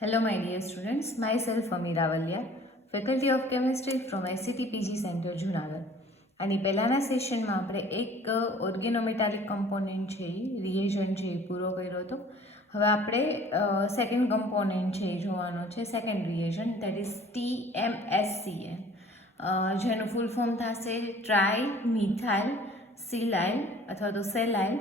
Hello, my dear students. Myself, Amira Valia, Faculty of Chemistry from ICT PG Center, Junagadh. આની પહેલાંના સેશનમાં આપણે એક ઓર્ગેનોમેટાલિક કમ્પોનન્ટ છે એ રિએજન્ટ છે એ પૂરો કર્યો હતો. હવે આપણે સેકન્ડ કમ્પોનન્ટ છે એ જોવાનો છે, second reagent, that is TMSCN, જેનું ફૂલ ફોર્મ થશે ટ્રાય મિથાઇલ સિલાઇલ અથવા તો સેલાઇલ.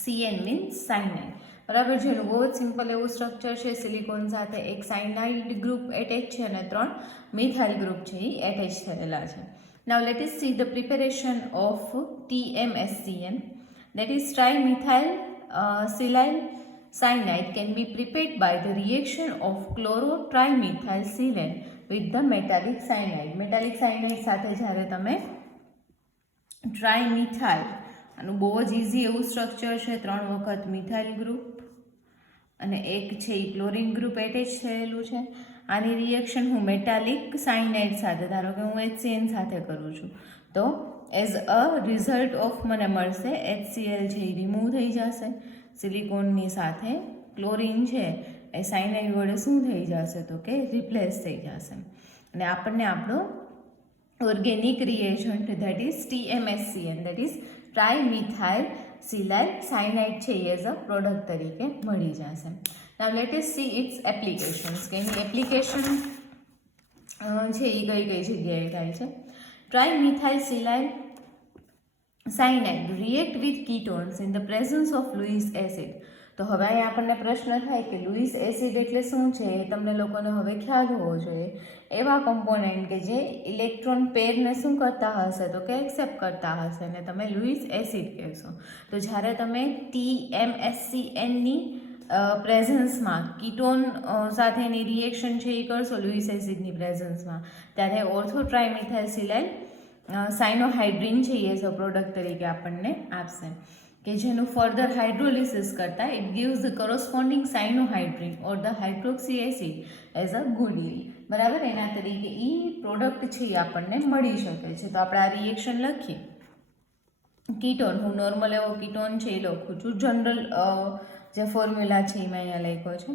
CN મીન્સ સાઇનાઇડ, બરાબર. જેનું બહુ જ સિમ્પલ એવું સ્ટ્રક્ચર છે. સિલિકોન સાથે એક સાઇનાઇડ ગ્રુપ એટેચ છે અને 3 મિથાઇલ ગ્રુપ છે એ એટેચ થયેલા છે. Now let us see the preparation of TMSCN, that is trimethyl silyl cyanide can be prepared by the reaction of chloro-trimethyl-silane with the metallic cyanide. Metallic cyanide સાથે જ્યારે તમે ટ્રાયમિથાઇલ, આનું બહુ જ ઇઝી એવું સ્ટ્રક્ચર છે, 3 વખત મિથાઇલ ગ્રુપ અને એક છે એ ક્લોરિન ગ્રુપ એટેચ થયેલું છે. આની રિએક્શન હું મેટાલિક સાઇનાઇડ સાથે, ધારો કે હું HCN સાથે કરું છું, તો એઝ અ રિઝલ્ટ ઓફ મને મળશે HCl છે એ રિમૂવ થઈ જશે, સિલિકોનની સાથે ક્લોરિન છે એ સાઇનાઇડ વડે શું થઈ જશે તો કે રિપ્લેસ થઈ જશે, અને આપણને આપણો organic reagent that is TMSCN, that is trimethyl silyl cyanide છે એ એઝ અ પ્રોડક્ટ તરીકે મળી જશે. Now let us see its applications, કે એની એપ્લિકેશન છે એ કઈ કઈ જગ્યાએ થાય છે. ટ્રાયમિથાઇલ silyl cyanide react with ketones in the presence of Lewis acid. તો હવે અહીં આપણને પ્રશ્ન થાય કે લુઈસ એસિડ એટલે શું છે, એ તમને લોકોને હવે ખ્યાલ હોવો જોઈએ. એવા કમ્પોનન્ટ કે જે ઇલેક્ટ્રોન પેરને શું કરતા હશે તો કે એક્સેપ્ટ કરતા હશે, અને તમે લુઈસ એસિડ કહેશો. તો જ્યારે તમે TMSCNની પ્રેઝન્સમાં કીટોન સાથેની રિએક્શન છે એ કરશો લુઈસ એસિડની પ્રેઝન્સમાં, ત્યારે ઓર્થો ટ્રાયમિથાઇલ સિલાઇલ સાઇનોહાઇડ્રીન છે એ એઝ અ પ્રોડક્ટ તરીકે આપણને આપશે, કે જેનું ફર્ધર હાઇડ્રોલિસિસ કરતાં it gives the corresponding cyanohydrin or the hydroxy acid as a good yield, બરાબર. એના તરીકે એ પ્રોડક્ટ છે એ આપણને મળી શકે છે. તો આપણે આ રિએક્શન લખીએ. કીટોન, હું નોર્મલ એવો કીટોન છે એ લખું છું, જનરલ જે ફોર્મ્યુલા છે એમાં અહીંયા લખ્યો છે.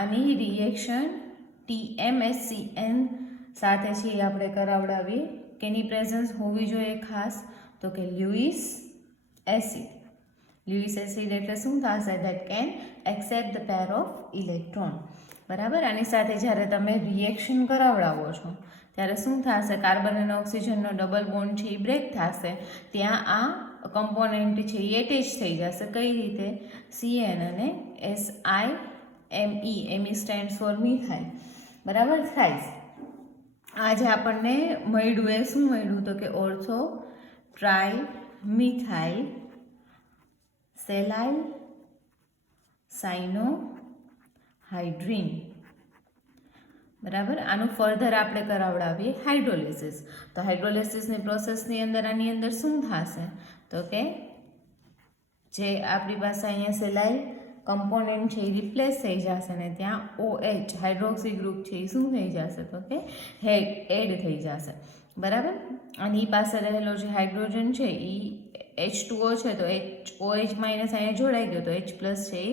આની રિએક્શન TMSCN સાથે છે એ આપણે કરાવડાવીએ. કેની પ્રેઝન્સ હોવી જોઈએ ખાસ તો કે લ્યુઇસ એસિડ. લ્યુઇસ એસિડ એટલે શું થશે, that can accept the pair of electron, બરાબર. આની સાથે જ્યારે તમે રિએક્શન કરાવડાવો છો ત્યારે શું થશે, કાર્બન અને ઓક્સિજનનો ડબલ બોન્ડ છે એ બ્રેક થશે, ત્યાં આ કમ્પોનન્ટ છે એ એટેચ થઈ જશે. કઈ રીતે, CN અને SIME, ME stands for methyl, બરાબર થાય. આ જે આપણને મળ્યું એ શું મળ્યું તો કે ઓર્થો ટ્રાય મિથાઇલ સેલાઇલ સાઇનોહાઇડ્રીન, બરાબર. આનું ફર્ધર આપણે કરાવડાવીએ હાઇડ્રોલિસિસ. તો હાઇડ્રોલિસિસની પ્રોસેસની અંદર આની અંદર શું થશે તો કે જે આપણી પાસે અહીંયા સેલાઇલ કમ્પોનન્ટ છે એ રિપ્લેસ થઈ જશે ને ત્યાં OH હાઇડ્રોક્સી ગ્રુપ છે એ શું થઈ જશે તો કે એડ થઈ જશે, બરાબર. અને એ પાસે રહેલો જે હાઇડ્રોજન છે એ H2O છે, તો OH માઇનસ અહીંયા જોડાઈ ગયો, તો H પ્લસ છે એ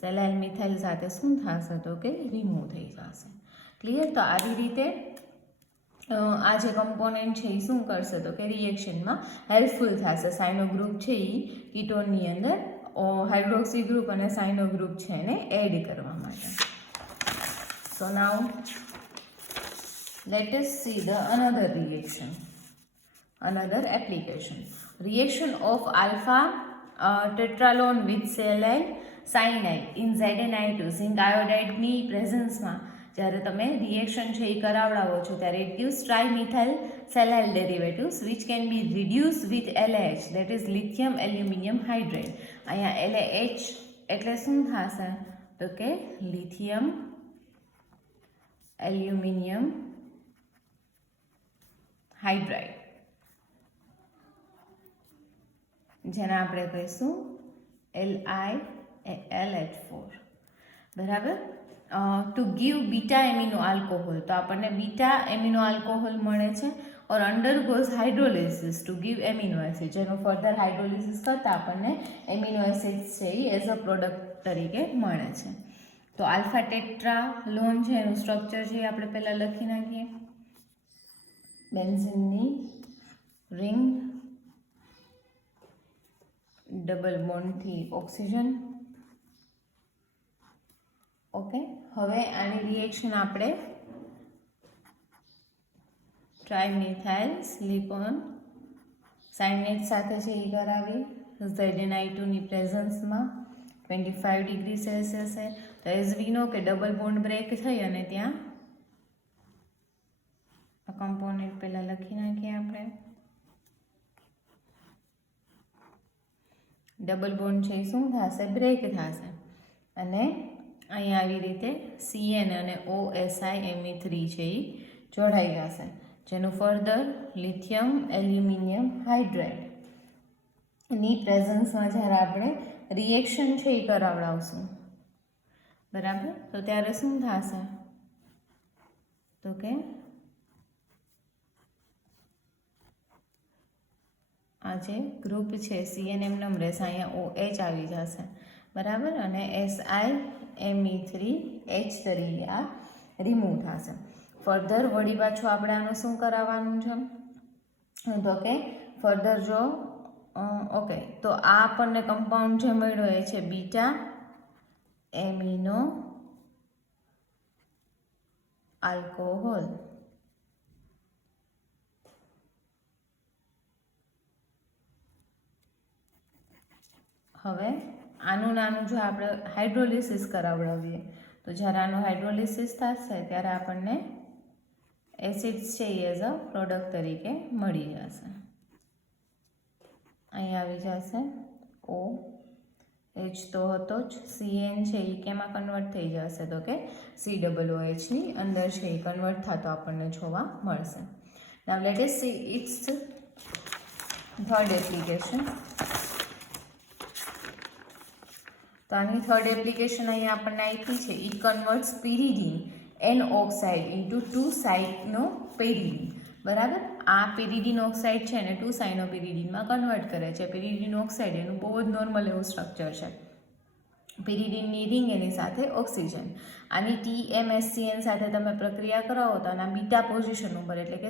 સેલાઇલ મિથાઇલ સાથે શું થશે તો કે રિમૂવ થઈ જશે. ક્લિયર. તો આવી રીતે આ જે કમ્પોનન્ટ છે એ શું કરશે તો કે રિએક્શનમાં હેલ્પફુલ થશે. સાઇનો ગ્રુપ છે એ કીટોનની અંદર હાઇડ્રોક્સી ગ્રુપ અને સાઇનો ગ્રુપ છે એને એડ કરવા માટે. સો નાઉ let us see the another reaction, another application. Reaction of alpha tetralone with saline cyanide in ZnI2 zinc iodide ની પ્રેઝન્સમાં જ્યારે તમે રિએક્શન છે એ કરાવડાવો છો ત્યારે it gives trimethyl salyl derivatives which can be reduced with LAH, that is lithium aluminum hydride. અહીંયા LAH એટલે શું થશે તો કે લિથિયમ એલ્યુમિનિયમ હાઇડ્રાઇડ, જેને આપણે કહીશું LiLH4, બરાબર. To give beta amino alcohol, તો આપણને બીટા એમિનો આલ્કોહોલ મળે છે or undergoes hydrolysis to give amino acid, જેનું ફર્ધર હાઇડ્રોલિસિસ કરતાં આપણને એમિનો એસિડ્સ છે એ એઝ અ પ્રોડક્ટ તરીકે મળે છે. તો આલ્ફા ટેટ્રા લોન છે એનું સ્ટ્રક્ચર છે આપણે પહેલાં લખી નાખીએ. બેન્ઝીનની રિંગ, ડબલ બોન્ડથી ઓક્સિજન. ઓકે, હવે આની રિએક્શન આપણે ટ્રાઇમિથાઇલ સિલિકોન સાયનેટ સાથે છે એ કરાવીએ. ZnI2 ની પ્રેઝન્સમાં 25 ડિગ્રી સેલ્સિયસે. તો એઝ વી નો કે ડબલ બોન્ડ બ્રેક થઈ અને ત્યાં આ કમ્પોનેન્ટ પહેલાં લખી નાખીએ આપણે. ડબલ બોન્ડ છે એ શું થશે? બ્રેક થશે અને અહીં આવી રીતે Cn અને OSiMe3 છે એ જોડાઈ જશે, જેનું ફર્ધર લિથિયમ એલ્યુમિનિયમ હાઇડ્રેટ ની પ્રેઝન્સમાં જ્યારે આપણે રિએક્શન છે એ કરાવડાવશું, બરાબર, તો ત્યારે શું થશે? તો કે આ જે ગ્રુપ છે CnM નંબરેસ અહીંયા OH આવી જશે, બરાબર, અને SiMe3H તરીકે આ રિમૂવ થશે. ફર્ધર વળી પાછું આપણે આનું શું કરાવવાનું છે? તો કે ફર્ધર જો ઓકે, તો આ આપણને કમ્પાઉન્ડ જે મળ્યો એ છે બીટા એમિનો આલ્કોહોલ. હવે આનું નાનું જો આપણે હાઇડ્રોલિસિસ કરાવડાવીએ તો જ્યારે આનું હાઇડ્રોલિસિસ થશે ત્યારે આપણને એસિડ્સ છે એ એઝ અ પ્રોડક્ટ તરીકે મળી જશે. અહીં આવી જશે OH તો હતો જ, Cn છે એ કેમાં કન્વર્ટ થઈ જશે? તો કે COOH ની અંદર છે એ કન્વર્ટ થતો આપણને જોવા મળશે. Now let us see its third application. તો આની થર્ડ એપ્લિકેશન અહીંયા આપણને આપી છે. It converts pyridine N oxide into two cyanopyridine. બરાબર, આ પિરિડીન ઓક્સાઇડ છે ને 2-સાયનોપિરિડીનમાં કન્વર્ટ કરે છે. પિરિડીન ઓક્સાઇડ એનું બહુ જ નોર્મલ એવું સ્ટ્રક્ચર છે. પિરિડીનની રિંગ એની સાથે ઓક્સિજન. આની TMSCN સાથે તમે પ્રક્રિયા કરાવો તો આના બીટા પોઝિશન ઉપર એટલે કે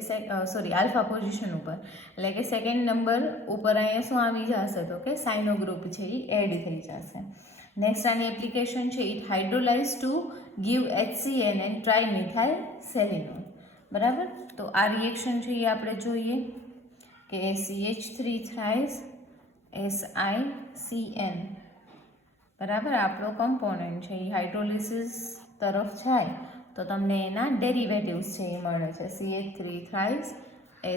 આલ્ફા પોઝિશન ઉપર એટલે કે સેકન્ડ નંબર ઉપર અહીંયા શું આવી જશે? તો કે સાઇનો ગ્રુપ છે એ એડ થઈ જશે. નેક્સ્ટ આની એપ્લિકેશન છે it hydrolyse to give HCN and trimethyl silanol. બરાબર, તો આ રિએક્શન છે એ આપણે જોઈએ કે CH3 થ્રાઇસ SiCN. બરાબર, આપણો કમ્પોનન્ટ છે એ હાઇડ્રોલિસિસ તરફ જાય તો તમને એના ડેરિવેટિવ્સ છે એ મળે છે CH3 થ્રાઇસ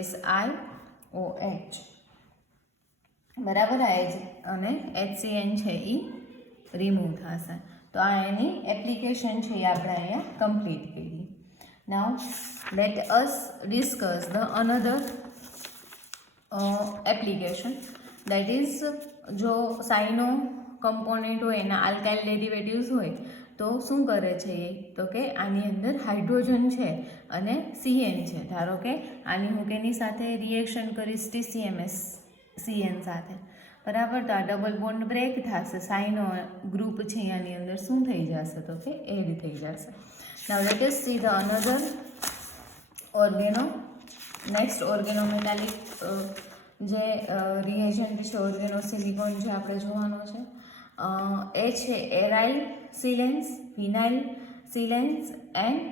SiOH. બરાબર, અને HCN છે એ રિમૂવ થશે. તો આ એની એપ્લિકેશન છે એ આપણે અહીંયા કમ્પ્લીટ કરી. Now let us discuss the another application, that is જો સાઇનો કમ્પોનેન્ટ હોય એના આલ્કાઇલ ડેરિવેટિવ્સ હોય તો શું કરે છે એ? તો કે આની અંદર હાઇડ્રોજન છે અને Cn છે. ધારો કે આની હું કેની સાથે રિએક્શન કરીશ? TCMS Cn સાથે, બરાબર, તો આ ડબલ બોન્ડ બ્રેક થશે, સાઇનો ગ્રુપ છે આની અંદર શું થઈ જશે? તો કે એડ થઈ જશે. Now let us see the another next organometallic જે રિએજન્ટ છે, ઓર્ગેનોસિલિકોન જે આપણે જોવાનો છે એ છે aryl silanes, vinyl silanes and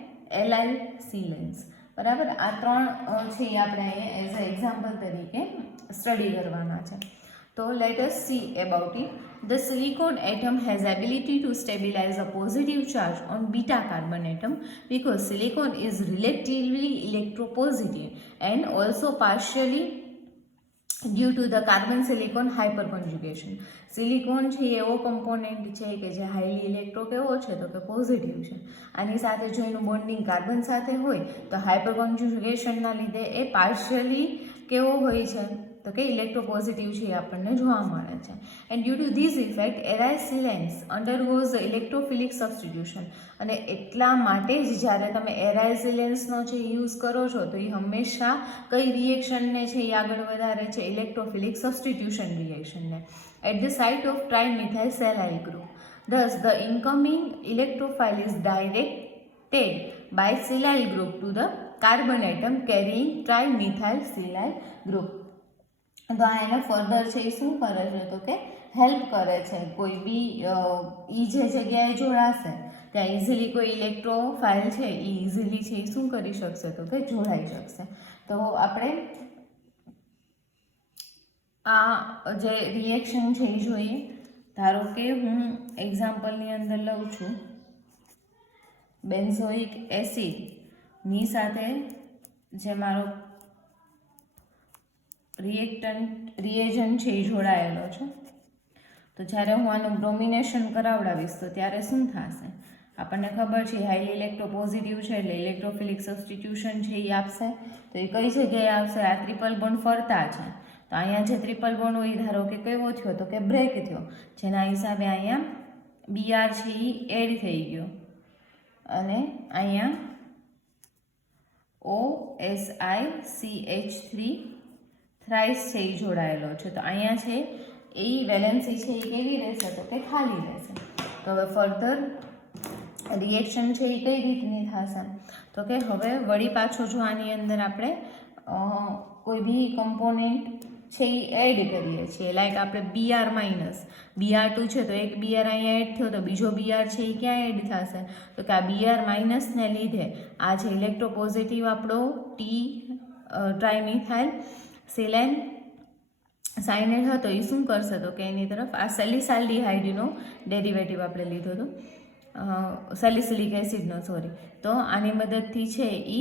allyl silanes. બરાબર, આ ત્રણ છે એ આપણે અહીંયા એઝ અ એક્ઝામ્પલ તરીકે સ્ટડી કરવાના છે. તો let us see about it. The silicon atom has ability to stabilize a positive charge on beta carbon atom because silicon is relatively electropositive and also partially due to the carbon silicon hyperconjugation. Silicon છે એવો component છે કે જે highly electro કેવો છે? તો કે positive છે. આની સાથે જો એનું બોન્ડિંગ કાર્બન સાથે હોય તો હાઇપરકોન્જ્યુગેશનના લીધે એ પાર્શિયલી કેવો હોય છે? તો કે ઇલેક્ટ્રોપોઝિટિવ છે એ આપણને જોવા મળે છે. And due to this effect aryl silanes undergoes electrophilic substitution. અને એટલા માટે જ જ્યારે તમે એરાઇલ સિલેન્સનો જે યુઝ કરો છો તો એ હંમેશા કઈ રિએક્શનને છે એ આગળ વધારે છે? ઇલેક્ટ્રોફિલિક સબસ્ટિટ્યુશન રિએક્શનને. At the site of trimethyl silyl group Thus, the incoming electrophile is directed by silyl group to the carbon atom carrying trimethyl silyl group. તો આ એને ફર્ધર છે એ શું કરે છે તો કે હેલ્પ કરે છે. કોઈ બી જે જગ્યાએ જોડાશે ત્યાં ઇઝીલી કોઈ ઇલેક્ટ્રોફાઇલ છે એ ઇઝીલી છે એ શું કરી શકશે તો કે જોડાઈ શકશે. તો આપણે આ જે રિએક્શન છે એ જોઈએ. ધારો કે હું એક્ઝામ્પલની અંદર લઉં છું, બેન્ઝોઇક એસિડની સાથે જે મારો રિએજન્ટ છે એ જોડાયેલો છે. તો જ્યારે હું આનું બ્રોમિનેશન કરાવડાવીશ તો ત્યારે શું થશે? આપણને ખબર છે હાઈલી ઇલેક્ટ્રોપોઝિટિવ છે એટલે ઇલેક્ટ્રોફિલિક સબસ્ટિટ્યુશન છે એ આપશે. તો એ કઈ જગ્યાએ આપશે? આ ટ્રિપલ બોન્ડ ફરતા છે તો અહીંયા જે ટ્રિપલ બોન્ડ હોય ધારો કે કેવો થયો તો કે બ્રેક થયો, જેના હિસાબે અહીંયા બીઆર છે એ એડ થઈ ગયો અને અહીંયા OSiCH3 થ્રાઇસ છે એ જોડાયેલો છે. તો અહીંયા છે એ વેલેન્સી છે એ કેવી રહેશે તો કે ખાલી રહેશે. તો હવે ફર્ધર રિએક્શન છે એ કઈ રીતની થશે તો કે હવે વળી પાછો જો આની અંદર આપણે કોઈ બી કમ્પોનેન્ટ છે એ એડ કરીએ છીએ, લાઈક આપણે BR માઇનસ BR2 છે તો એક BR અહીંયા એડ થયો તો બીજો BR છે એ ક્યાં એડ થશે તો કે આ BR માઇનસને લીધે આ જે ઇલેક્ટ્રોપોઝિટિવ આપણો ટ્રાઇમિથાઇલ સિલેન સાઇનેટ હતો એ શું કરશે તો કે એની તરફ આ સેલિસાલ્ડીહાઇડનો ડેરિવેટિવ આપણે લીધો હતો, સેલિસિલિક એસિડનો સોરી. તો આની મદદથી છે એ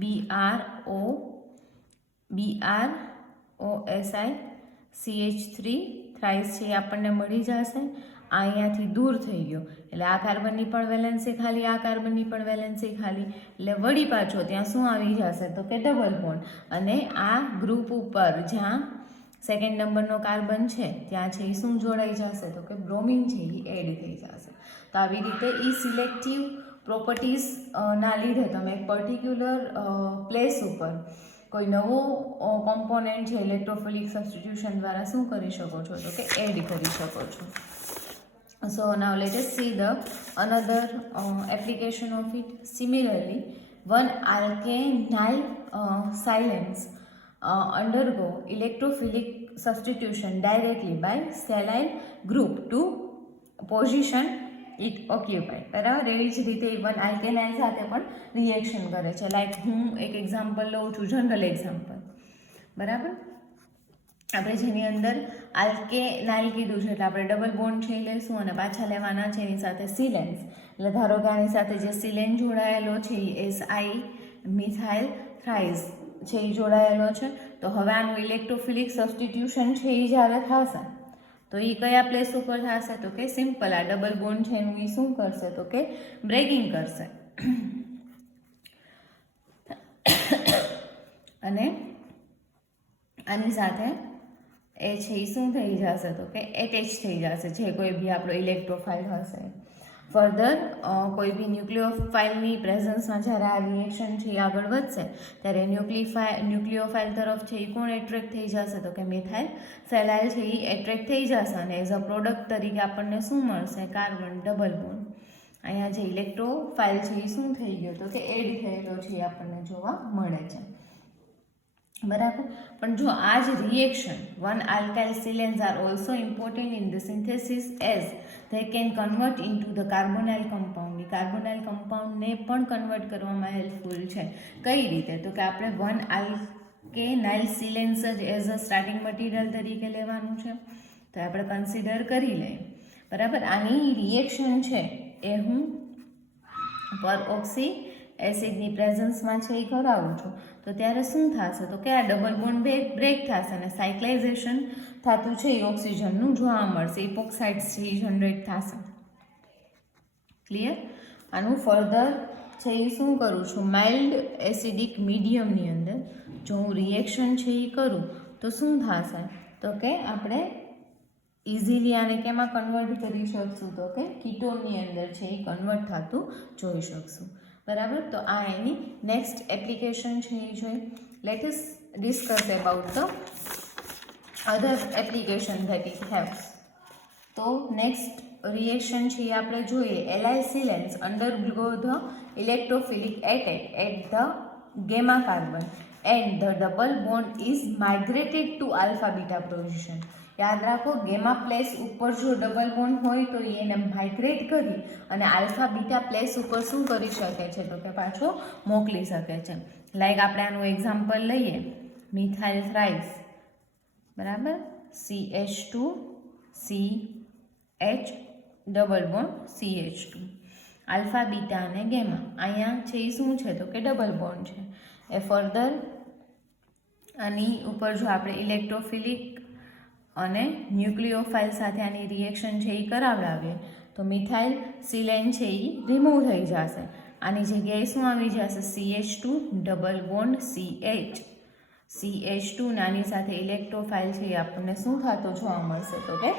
BrOSiCH3 થ્રાઇસ છે એ આપણને મળી જશે. આ અહીંયાથી દૂર થઈ ગયો એટલે આ કાર્બનની પણ વેલેન્સી ખાલી, આ કાર્બનની પણ વેલેન્સી ખાલી, એટલે વળી પાછો ત્યાં શું આવી જશે તો કે ડબલ બોન્ડ. અને આ ગ્રુપ ઉપર જ્યાં સેકન્ડ નંબરનો કાર્બન છે ત્યાં છે એ શું જોડાઈ જશે તો કે બ્રોમિન છે એ એડ થઈ જશે. તો આવી રીતે એ સિલેક્ટિવ પ્રોપર્ટીઝ ના લીધે તમે એક પર્ટિક્યુલર પ્લેસ ઉપર કોઈ નવો કોમ્પોનેન્ટ છે ઇલેક્ટ્રોફિલિક સબસ્ટિટ્યુશન દ્વારા શું કરી શકો છો તો કે એડ કરી શકો છો. So now let us see the another application of it. Similarly, one alkynyl silanes undergo electrophilic substitution directly by silyl group to position it occupied. બરાબર, એવી જ રીતે વન આલ્કેનાઇલ સાથે પણ રિએક્શન કરે છે. લાઈક હું એક એક્ઝામ્પલ લઉં છું, જનરલ એક્ઝામ્પલ. બરાબર, આપણે જેની અંદર આલ્કેનાઇલ કીધું છે એટલે આપણે ડબલ બોન્ડ છે લેશું અને પાછા લેવાના છે એની સાથે સિલેન્સ. એટલે ધારો કે આની સાથે જે સિલેન જોડાયેલો છે એ SI મિથાઇલ થ્રાઇસ છે એ જોડાયેલો છે. તો હવે આનું ઇલેક્ટ્રોફિલિક સબસ્ટિટ્યુશન છે એ જ્યારે થશે તો એ કયા પ્લેસ ઉપર થશે તો કે સિમ્પલ આ ડબલ બોન્ડ છે એનું એ શું કરશે તો કે બ્રેકિંગ કરશે અને આની સાથે એ છે એ શું થઈ જશે તો કે એટેચ થઈ જશે જે કોઈ બી આપણો ઇલેક્ટ્રોફાઇલ હશે. ફર્ધર કોઈ બી ન્યુક્લિયોફાઇલની પ્રેઝન્સમાં જ્યારે આ રિએક્શન છે એ આગળ વધશે ત્યારે ન્યુક્લિયોફાઇલ તરફ છે એ કોણ એટ્રેક્ટ થઈ જશે તો કે મિથાઇલ સેલાઇલ છે એ એટ્રેક્ટ થઈ જશે અને એઝ અ પ્રોડક્ટ તરીકે આપણને શું મળશે? Carbon double bond. અહીંયા જે ઇલેક્ટ્રોફાઇલ છે એ શું થઈ ગયો તો કે એડ થયેલો છે એ આપણને જોવા મળે છે. બરાબર, પણ જો આ જ reaction one alkyl silanes are also important in the synthesis as they can convert into the carbonyl compound. Carbonyl કમ્પાઉન્ડને પણ કન્વર્ટ કરવામાં હેલ્પફુલ છે. કઈ રીતે તો કે આપણે વન આલ્કેનાઇલ સિલેન્સ જ એઝ અ સ્ટાર્ટિંગ મટીરિયલ તરીકે લેવાનું છે તો આપણે કન્સિડર કરી લઈએ. બરાબર, આની રિએક્શન છે એ હું પરઓક્સી એસિડની પ્રેઝન્સમાં છે એ કરાવું છું તો ત્યારે શું થશે તો કે આ ડબલ બોન્ડ બ્રેક થશે અને સાયક્લાઇઝેશન થતું છે એ ઓક્સિજનનું જોવા મળશે, ઇપોક્સાઇડ્સ છે એ જનરેટ થશે. ક્લિયર? આનું ફર્ધર છે એ શું કરું છું, માઇલ્ડ એસિડિક મીડિયમની અંદર જો હું રિએક્શન છે એ કરું તો શું થશે તો કે આપણે ઇઝીલી આને કેમાં કન્વર્ટ કરી શકશું તો કે કીટોનની અંદર છે એ કન્વર્ટ થતું જોઈ શકશું. બરાબર, તો આ એની નેક્સ્ટ એપ્લિકેશન છે એ જોઈ. Let us discuss about the other application that it haves. તો નેક્સ્ટ રિએક્શન છે એ આપણે જોઈએ, allyl silanes undergo the electrophilic attack at the gamma carbon and the double bond is migrated to alpha beta position. યાદ રાખો, gamma place ઉપર જો double bond હોય તો એને માઇગ્રેટ કરી અને આલ્ફા બીટા પ્લેસ ઉપર શું કરી શકે છે, તો કે પાછો મોકલી શકે છે. લાઈક આપણે આનું એક્ઝામ્પલ લઈએ, મિથાઇલ થ્રાઇસ, બરાબર, CH2CH double bond CH2, alpha beta અને ગેમા અહીંયા છે એ શું છે, તો કે ડબલ બોન્ડ છે. એ ફર્ધર આની ઉપર જો આપણે ઇલેક્ટ્રોફિલિક અને ન્યુક્લિયોફાઇલ સાથે આની રિએક્શન છે એ કરાવડાવીએ તો મિથાઇલ સિલેન છે એ રિમૂવ થઈ જશે. આની જગ્યાએ શું આવી જશે, CH2 ડબલ બોન્ડ CH2 નાની સાથે ઇલેક્ટ્રોફાઇલ છે એ આપણને શું થતો જોવા મળશે, તો કે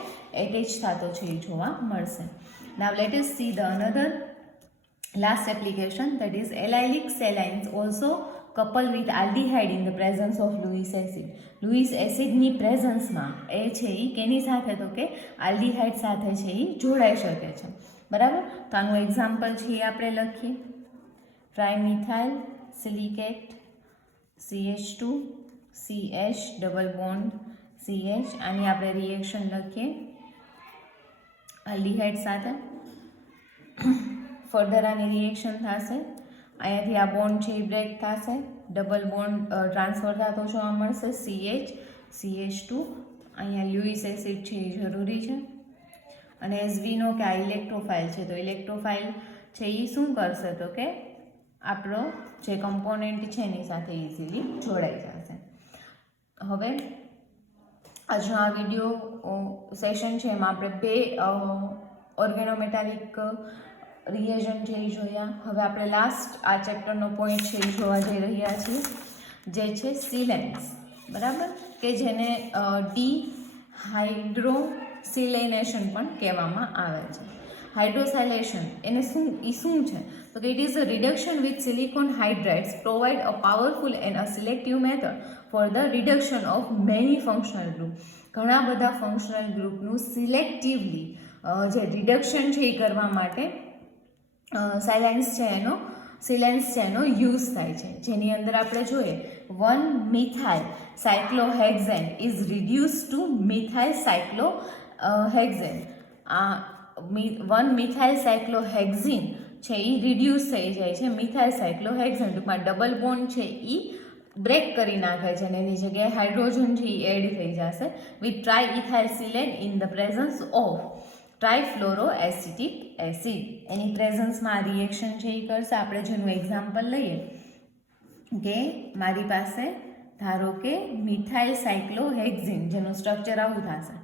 એટેચ થતો છે એ જોવા મળશે. નાવ late us see the another last application, that is allylic salines also couple with aldehyde in the presence of Lewis acid. Lewis acid ની પ્રેઝન્સમાં એ છે એ કેની સાથે, તો કે આલ્ડીહાઇડ સાથે છે એ જોડાઈ શકે છે, બરાબર. તો આનું એક્ઝામ્પલ છે એ આપણે લખીએ, trimethyl silicate CH2 CH double bond CH, આની આપણે રિએક્શન લખીએ આલ્ડીહાઇડ સાથે. ફર્ધર આની રિએક્શન થશે, અહીંયાથી આ બોન્ડ છે એ બ્રેક થશે, ડબલ બોન્ડ ટ્રાન્સફર થતો જોવા મળશે, CH2, અહીંયા લ્યુઇસ એસિડ છે એ જરૂરી છે. અને એઝ વી નો કે આ ઇલેક્ટ્રોફાઇલ છે, તો ઇલેક્ટ્રોફાઇલ છે એ શું કરશે, તો કે આપણો જે કમ્પોનેન્ટ છે એની સાથે ઇઝીલી જોડાઈ જશે. હવે આજનો આ વિડીયો સેશન છે એમાં આપણે બે ઓર્ગેનોમેટાલિક રિએજન્ટ છે એ જોયા. હવે આપણે લાસ્ટ આ ચેપ્ટરનો પોઈન્ટ છે એ જોવા જઈ રહ્યા છીએ, જે છે સિલેન્સ, બરાબર, કે જેને ડીહાઇડ્રોસિલેનેશન પણ કહેવામાં આવે છે. હાઇડ્રોસાઇલેશન શું છે, તો કે it is a reduction with silicon hydrides provide a powerful and a selective method for the reduction of many functional group. ઘણા બધા ફંક્શનલ ગ્રુપનું સિલેક્ટિવલી જે રિડક્શન છે એ કરવા માટે સિલેન્સ છે એનો યુઝ થાય છે. જેની અંદર આપણે જોઈએ one methyl cyclohexane is reduce to methyl cyclohexane. આ 1-મિથાઇલ સાયક્લોહેક્ઝીન છે એ રિડ્યુસ થઈ જાય છે મિથાઇલ સાયક્લોહેક્ઝેન, ટૂંકમાં ડબલ બોન્ડ છે એ બ્રેક કરી નાખે છે અને એની જગ્યાએ હાઇડ્રોજન છે એ એડ થઈ જશે with triethylsilane in the presence of trifluoroacetic acid. એની પ્રેઝન્સમાં આ રિએક્શન છે એ કરશે. આપણે જેનું એક્ઝામ્પલ લઈએ કે મારી પાસે ધારો કે મિથાઇલ સાયક્લોહેક્ઝીન, જેનું સ્ટ્રક્ચર આવું થશે,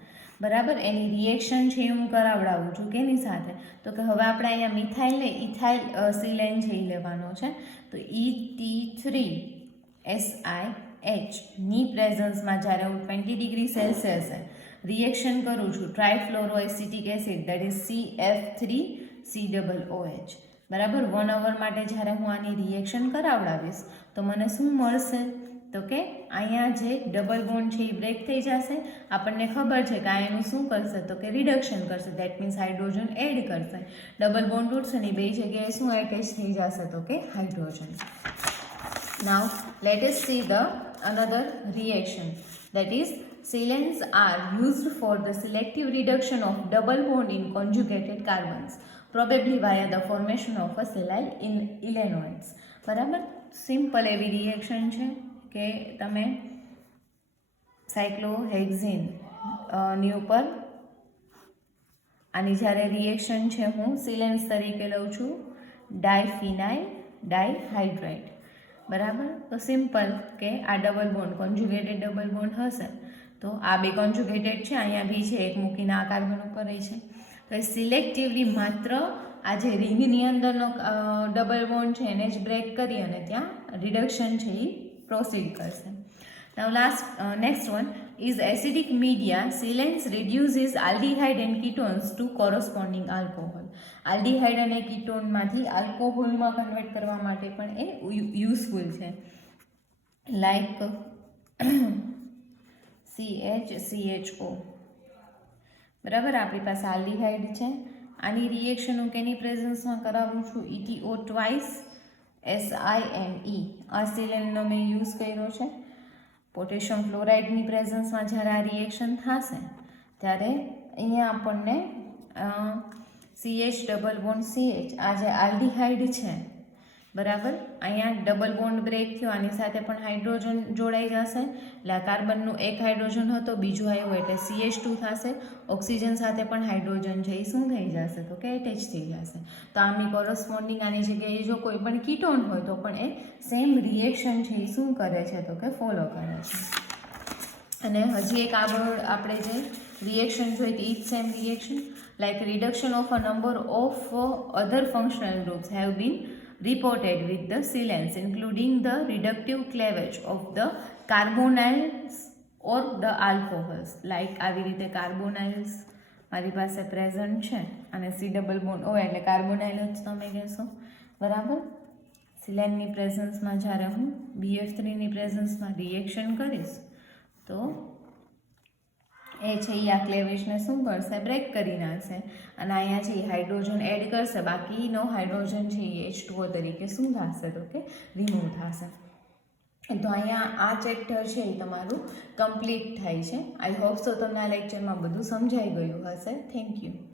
બરાબર. એની રિએક્શન છે એ હું કરાવડાવું છું કેની સાથે, તો કે હવે આપણે અહીંયા મિથાઇલ ને ઇથાઇલ સિલેન છે એ લેવાનો છે. તો ET3SiH ની પ્રેઝન્સમાં જ્યારે હું 20 ડિગ્રી સેલ્સિયસે રિએક્શન કરું છું ટ્રાઇફ્લોરોએસિટિક એસિડ, દેટ ઇઝ CF3COOH, બરાબર. 1 અવર માટે જ્યારે હું આની રિએક્શન કરાવડાવીશ તો મને શું મળશે, તો કે અહીંયા જે ડબલ બોન્ડ છે એ બ્રેક થઈ જશે. આપણને ખબર છે કે આ એનું શું કરશે, તો કે રિડક્શન કરશે, દેટ મીન્સ હાઇડ્રોજન એડ કરશે. ડબલ બોન્ડ તૂટશે ને બે જગ્યાએ શું એટેચ થઈ જશે, તો કે hydrogen. Now let us see the another reaction, that is silanes are used for the selective reduction of double bond in conjugated carbons, probably via the formation of a silyl in ilenoids. બરાબર. Simple એવી reaction છે કે તમે cyclohexene ની ઉપર આની જ્યારે reaction છે હું સિલેન્સ તરીકે લઉં છું ડાયફિનાઇલ ડાયહાઇડ્રાઇડ, બરાબર. તો સિમ્પલ કે આ double bond conjugated double bond હશે તો આ બે કોન્જ્યુગેટેડ છે, અહીંયા બી છે, એક મૂકીને આ કાર્બન ઉપર રહી છે. તો એ સિલેક્ટિવલી માત્ર આ જે રિંગની અંદરનો ડબલ બોન્ડ છે એને જ બ્રેક કરી અને ત્યાં રિડક્શન છે એ પ્રોસીડ કરશે. Now next one is acidic media. Silanes reduces aldehyde and ketones to corresponding alcohol. Aldehyde અને કીટોનમાંથી આલ્કોહોલમાં કન્વર્ટ કરવા માટે પણ એ યુઝફુલ છે. લાઈક CHCHO, બરાબર. આપણી પાસે આલ્ડીહાઇડ છે. આની રિએક્શન હું કેની પ્રેઝન્સમાં કરાવું છું? ETO twice SiNe. આ સિલેન્ડનો મેં યુઝ કર્યો છે. પોટેશિયમ ફ્લોરાઇડની પ્રેઝન્સમાં જ્યારે આ રિએક્શન થશે ત્યારે અહીંયા આપણને CH ડબલ બોન્ડ CH, આ જે આલ્ડીહાઇડ છે બરાબર, અહીંયા ડબલ બોન્ડ બ્રેક થયો, આની સાથે પણ હાઇડ્રોજન જોડાઈ જશે. એટલે આ કાર્બનનું એક હાઇડ્રોજન હતો, બીજું આવ્યું એટલે CH2 થશે. ઓક્સિજન સાથે પણ હાઇડ્રોજન છે એ શું થઈ જશે? તો કે એટેચ થઈ જશે. તો આની કોરસ્પોન્ડિંગ આની જગ્યાએ જો કોઈ પણ કીટોન હોય તો પણ એ સેમ રિએક્શન છે એ શું કરે છે? તો કે ફોલો કરે છે. અને હજી એક આગળ આપણે જે રિએક્શન જોઈ હતી એ જ same reaction, like reduction of a number of other functional groups have been reported with the silane including the reductive cleavage of the carbonyls or the alcohols. like આવી રીતે કાર્બોનાઇલ્સ મારી પાસે પ્રેઝન્ટ છે અને C ડબલ બોન્ડ હોય એટલે કાર્બોનાઇલ જ તમે કહેશો બરાબર. સિલેનની પ્રેઝન્સમાં જ્યારે હું BF3ની પ્રેઝન્સમાં રિએક્શન કરીશ તો એ છે એ આ ક્લેવેજને શું કરશે? બ્રેક કરી નાખશે અને અહીંયા છે એ હાઇડ્રોજન એડ કરશે. બાકીનો હાઇડ્રોજન છે એ H2O તરીકે શું થશે? તો કે રિમૂવ થશે. તો અહીંયા આ ચેપ્ટર છે એ તમારું કમ્પ્લીટ થાય છે. આઈ હોપ સો તમને આ લેક્ચરમાં બધું સમજાઈ ગયું હશે. Thank you.